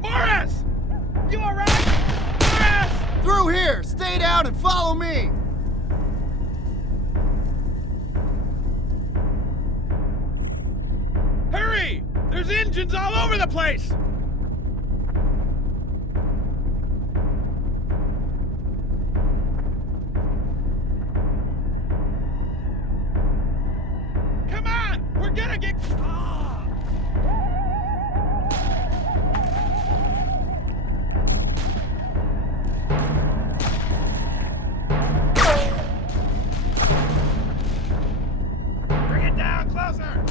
Morris! You alright? Morris! Through here! Stay down and follow me! Hurry! There's engines all over the place! Come on! We're gonna get... Bring it down closer!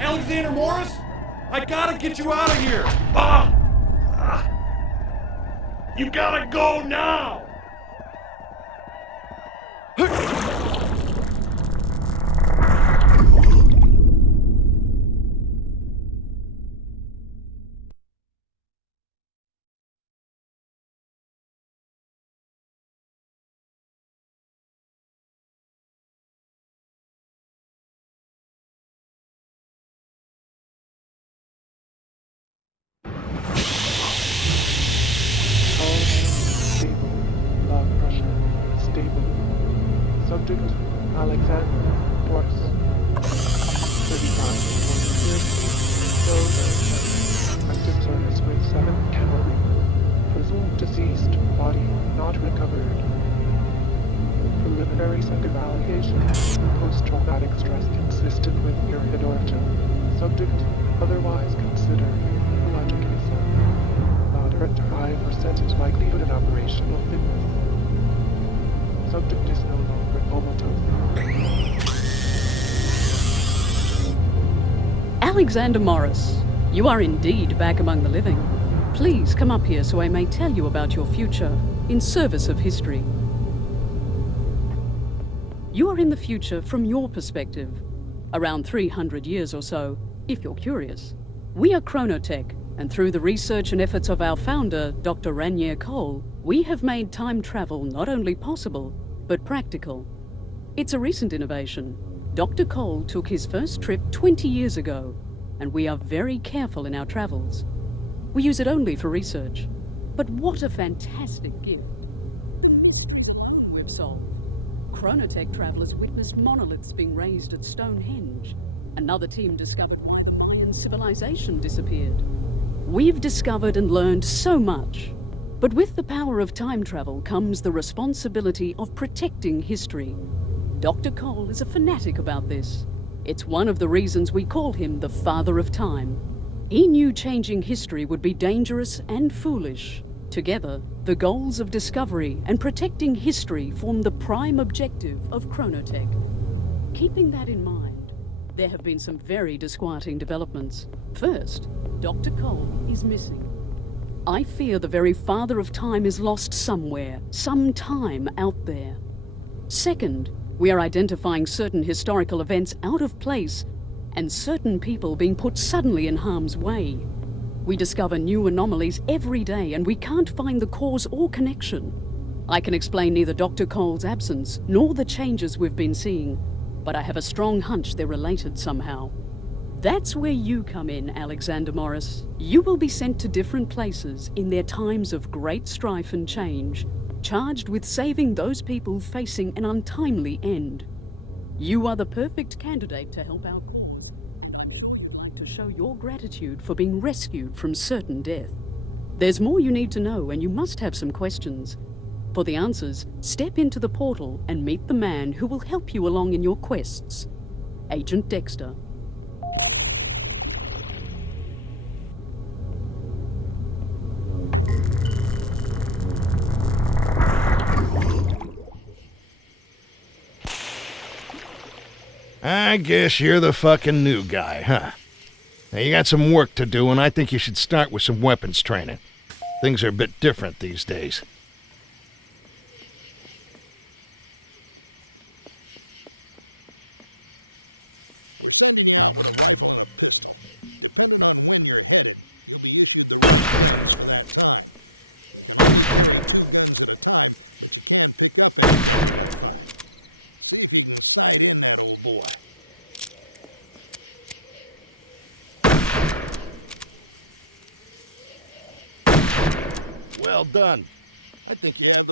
Alexander Morris? I gotta get you out of here! You gotta go now! Subject Alexander Morris. 35. Active service with 7th Cavalry. Presumed deceased. Body not recovered. Preliminary second allegation. Post-traumatic stress consistent with period origin. Subject otherwise considered logically sound. Moderate to high percentage likelihood of operational fitness. Subject is no longer comatose. Alexander Morris, you are indeed back among the living. Please come up here so I may tell you about your future, in service of history. You are in the future from your perspective, around 300 years or so, if you're curious. We are Chronotec, and through the research and efforts of our founder, Dr. Ranier Cole, we have made time travel not only possible, but practical. It's a recent innovation. Dr. Cole took his first trip 20 years ago, and we are very careful in our travels. We use it only for research. But what a fantastic gift. The mysteries alone we've solved. Chronotec travelers witnessed monoliths being raised at Stonehenge. Another team discovered why Mayan civilization disappeared. We've discovered and learned so much. But with the power of time travel comes the responsibility of protecting history. Dr. Cole is a fanatic about this. It's one of the reasons we call him the Father of Time. He knew changing history would be dangerous and foolish. Together, the goals of discovery and protecting history form the prime objective of Chronotec. Keeping that in mind, there have been some very disquieting developments. First, Dr. Cole is missing. I fear the very Father of Time is lost somewhere, sometime out there. Second, we are identifying certain historical events out of place and certain people being put suddenly in harm's way. We discover new anomalies every day and we can't find the cause or connection. I can explain neither Dr. Cole's absence nor the changes we've been seeing, but I have a strong hunch they're related somehow. That's where you come in, Alexander Morris. You will be sent to different places in their times of great strife and change, charged with saving those people facing an untimely end. You are the perfect candidate to help our cause. I'd like to show your gratitude for being rescued from certain death. There's more you need to know, and you must have some questions. For the answers, step into the portal and meet the man who will help you along in your quests. Agent Dexter. I guess you're the fucking new guy, huh? Now, you got some work to do, and I think you should start with some weapons training. Things are a bit different these days. Boy. Well done. I think you have...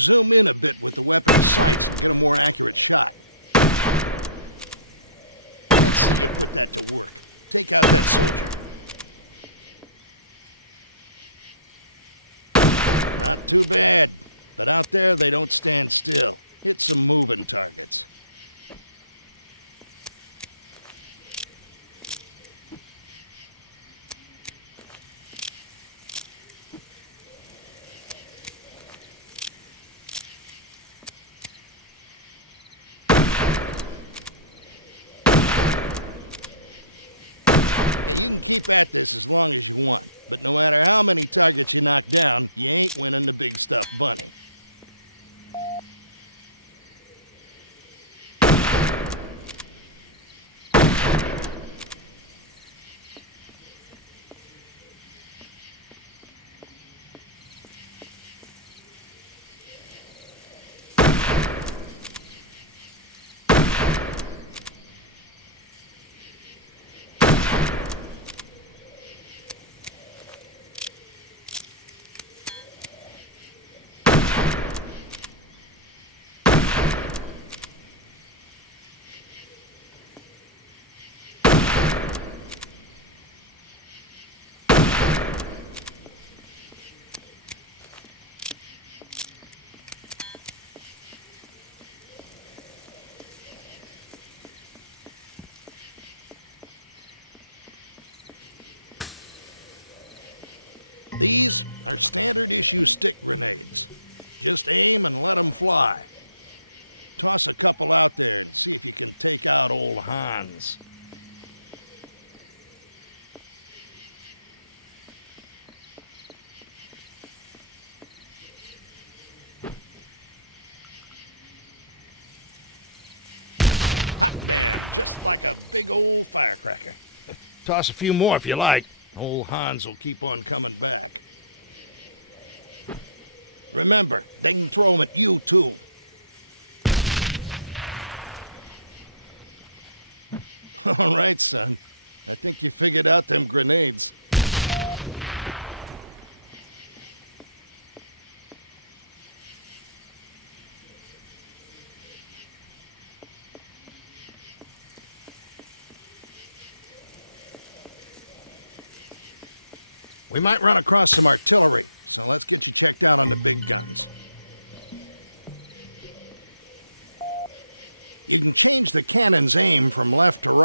Zoom in a bit with the weapon. Too bad. But out there, they don't stand still. Hit some moving targets. But no matter how many targets you knock down, you ain't winning the big stuff bunch. supply. Toss a couple out old Hans. Like a big old firecracker. Toss a few more if you like. Old Hans will keep on coming back. Remember, they can throw them at you, too. All right, son. I think you figured out them grenades. We might run across some artillery, so let's get you checked out on the big gun. You can change the cannon's aim from left to right.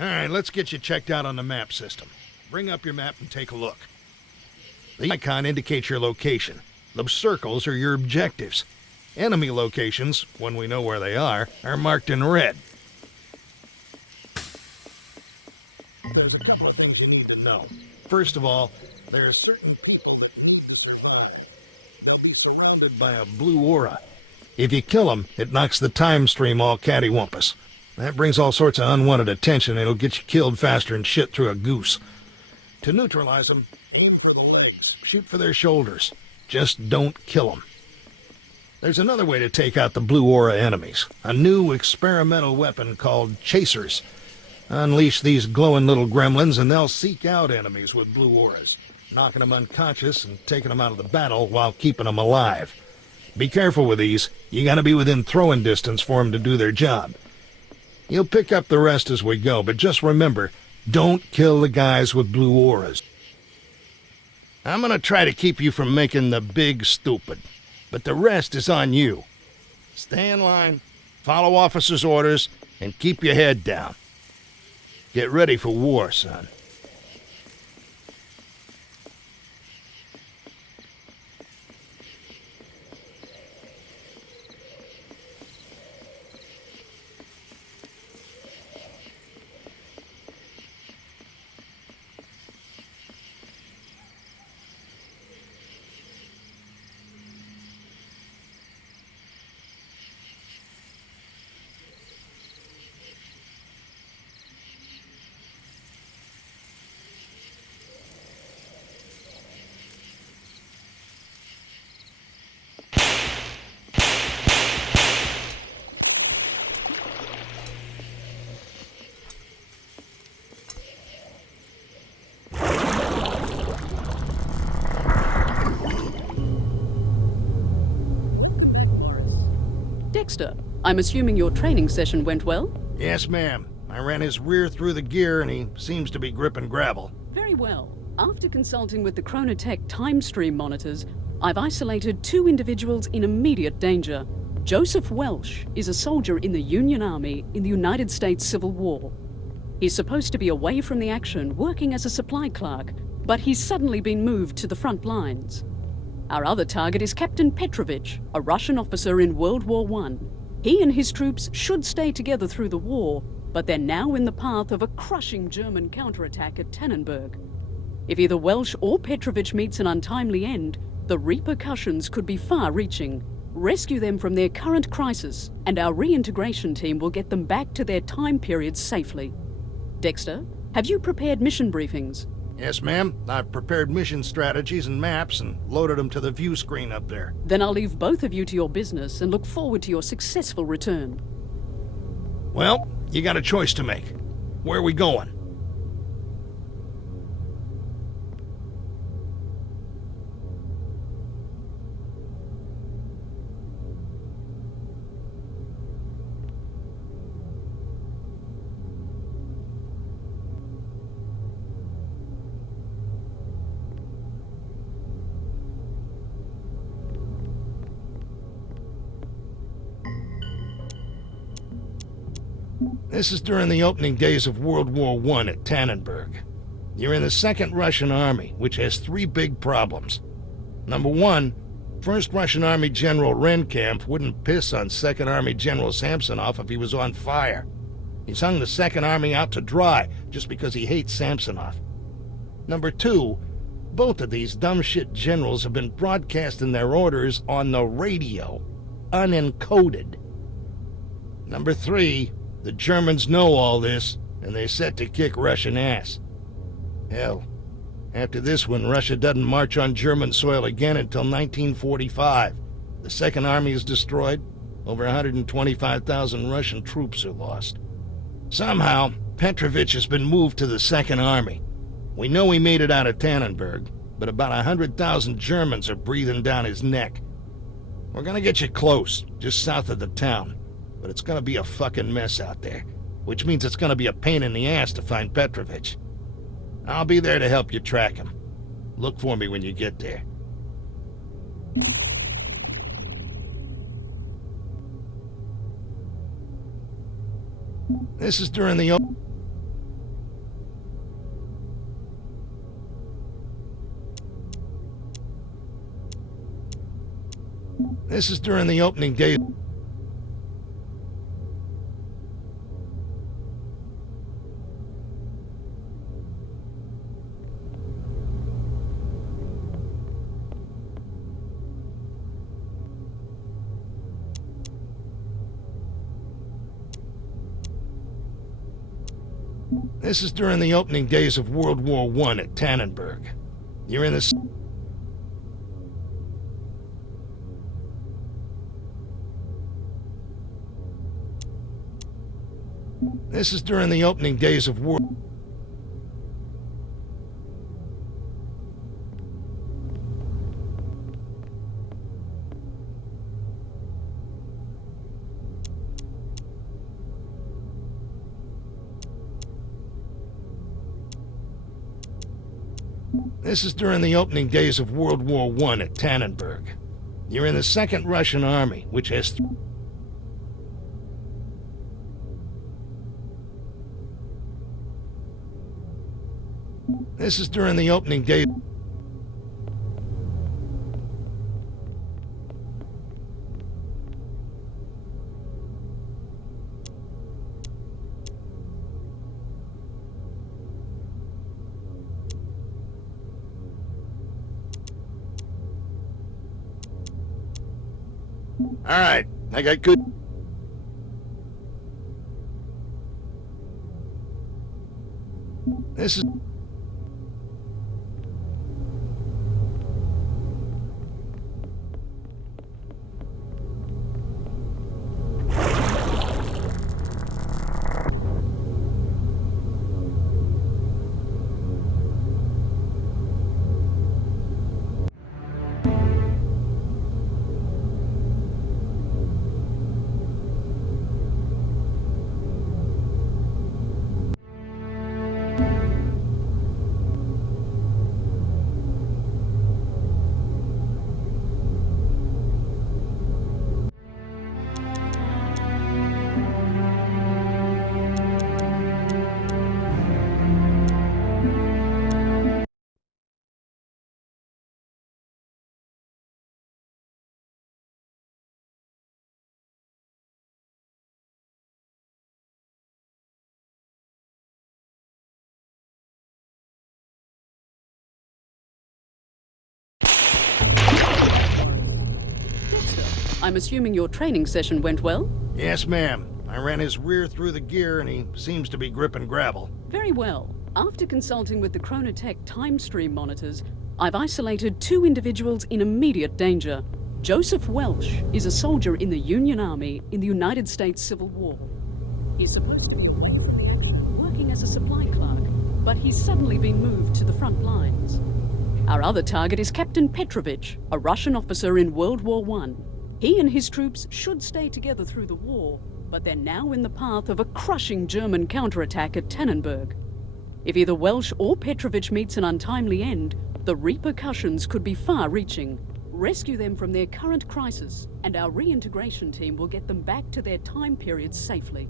All right, let's get you checked out on the map system. Bring up your map and take a look. The icon indicates your location. Those circles are your objectives. Enemy locations, when we know where they are marked in red. There's a couple of things you need to know. First of all, there are certain people that need to survive. They'll be surrounded by a blue aura. If you kill them, it knocks the time stream all cattywampus. That brings all sorts of unwanted attention, and it'll get you killed faster than shit through a goose. To neutralize them, aim for the legs, shoot for their shoulders. Just don't kill them. There's another way to take out the blue aura enemies, a new experimental weapon called chasers. Unleash these glowing little gremlins, and they'll seek out enemies with blue auras, knocking them unconscious and taking them out of the battle while keeping them alive. Be careful with these. You gotta be within throwing distance for them to do their job. You'll pick up the rest as we go, but just remember, don't kill the guys with blue auras. I'm gonna try to keep you from making the big stupid, but the rest is on you. Stay in line, follow officers' orders, and keep your head down. Get ready for war, son. Dexter, I'm assuming your training session went well? Yes, ma'am. I ran his rear through the gear and he seems to be gripping gravel. Very well. After consulting with the Chronotec time stream monitors, I've isolated 2 individuals in immediate danger. Joseph Welsh is a soldier in the Union Army in the United States Civil War. He's supposed to be away from the action, working as a supply clerk, but he's suddenly been moved to the front lines. Our other target is Captain Petrovich, a Russian officer in World War I. He and his troops should stay together through the war, but they're now in the path of a crushing German counterattack at Tannenberg. If either Welsh or Petrovich meets an untimely end, the repercussions could be far-reaching. Rescue them from their current crisis, and our reintegration team will get them back to their time periods safely. Dexter, have you prepared mission briefings? Yes, ma'am. I've prepared mission strategies and maps and loaded them to the view screen up there. Then I'll leave both of you to your business and look forward to your successful return. Well, you got a choice to make. Where are we going? This is during the opening days of World War I at Tannenberg. You're in the 2nd Russian Army, which has 3 big problems. Number 1, 1st Russian Army General Renkamp wouldn't piss on 2nd Army General Samsonov if he was on fire. He's hung the 2nd Army out to dry just because he hates Samsonov. Number 2, both of these dumb shit generals have been broadcasting their orders on the radio, unencoded. Number 3, the Germans know all this, and they're set to kick Russian ass. Hell, after this one, Russia doesn't march on German soil again until 1945. The 2nd Army is destroyed. Over 125,000 Russian troops are lost. Somehow, Petrovich has been moved to the 2nd Army. We know he made it out of Tannenberg, but about 100,000 Germans are breathing down his neck. We're gonna get you close, just south of the town. But it's gonna be a fucking mess out there, which means it's gonna be a pain in the ass to find Petrovich. I'll be there to help you track him. Look for me when you get there. This is during the opening days. This is during the opening days of World War I at Tannenberg. You're in the... This is during the opening days of World... This is during the opening days of World War I at Tannenberg. You're in the 2nd Russian Army, which has... This is during the opening days... All right, I got good... This is... I'm assuming your training session went well? Yes, ma'am. I ran his rear through the gear and he seems to be gripping gravel. Very well. After consulting with the Chronotec time stream monitors, I've isolated 2 individuals in immediate danger. Joseph Welsh is a soldier in the Union Army in the United States Civil War. He's supposed to be working as a supply clerk, but he's suddenly been moved to the front lines. Our other target is Captain Petrovich, a Russian officer in World War I. He and his troops should stay together through the war, but they're now in the path of a crushing German counterattack at Tannenberg. If either Welsh or Petrovich meets an untimely end, the repercussions could be far-reaching. Rescue them from their current crisis, and our reintegration team will get them back to their time period safely.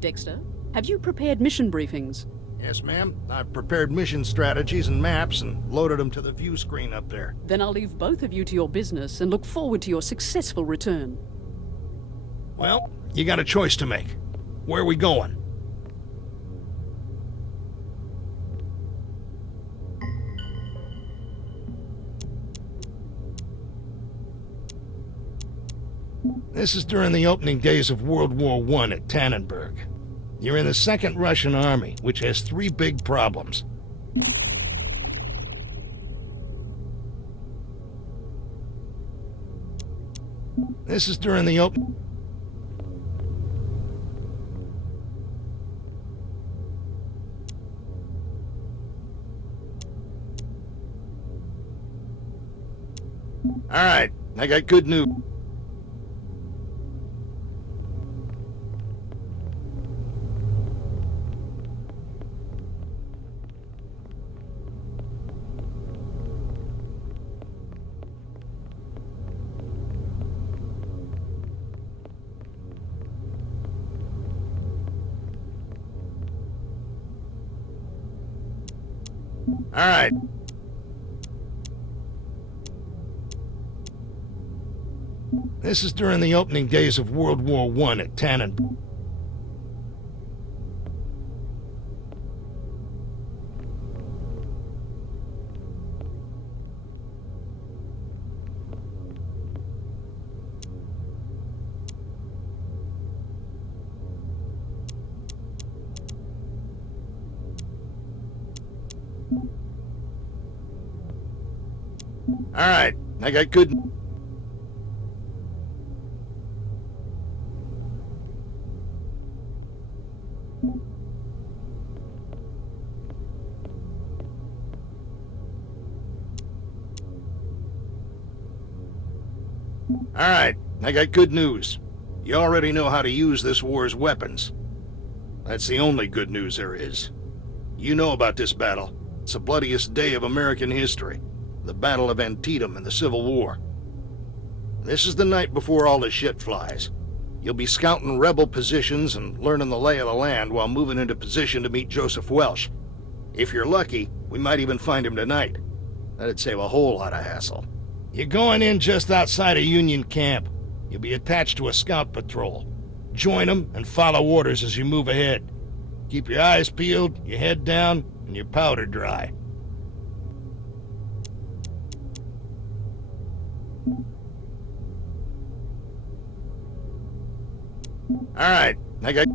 Dexter, have you prepared mission briefings? Yes, ma'am. I've prepared mission strategies and maps and loaded them to the view screen up there. Then I'll leave both of you to your business and look forward to your successful return. Well, you got a choice to make. Where are we going? This is during the opening days of World War I at Tannenberg. You're in the 2nd Russian Army, which has 3 big problems. This is during the open... All right, I got good news. All right. This is during the opening days of World War I at Tannenberg. All right, I got good... All right, I got good news. You already know how to use this war's weapons. That's the only good news there is. You know about this battle. It's the bloodiest day of American history. The Battle of Antietam in the Civil War. This is the night before all the shit flies. You'll be scouting rebel positions and learning the lay of the land while moving into position to meet Joseph Welsh. If you're lucky, we might even find him tonight. That'd save a whole lot of hassle. You're going in just outside of Union Camp. You'll be attached to a scout patrol. Join them and follow orders as you move ahead. Keep your eyes peeled, your head down, and your powder dry. All right, I got...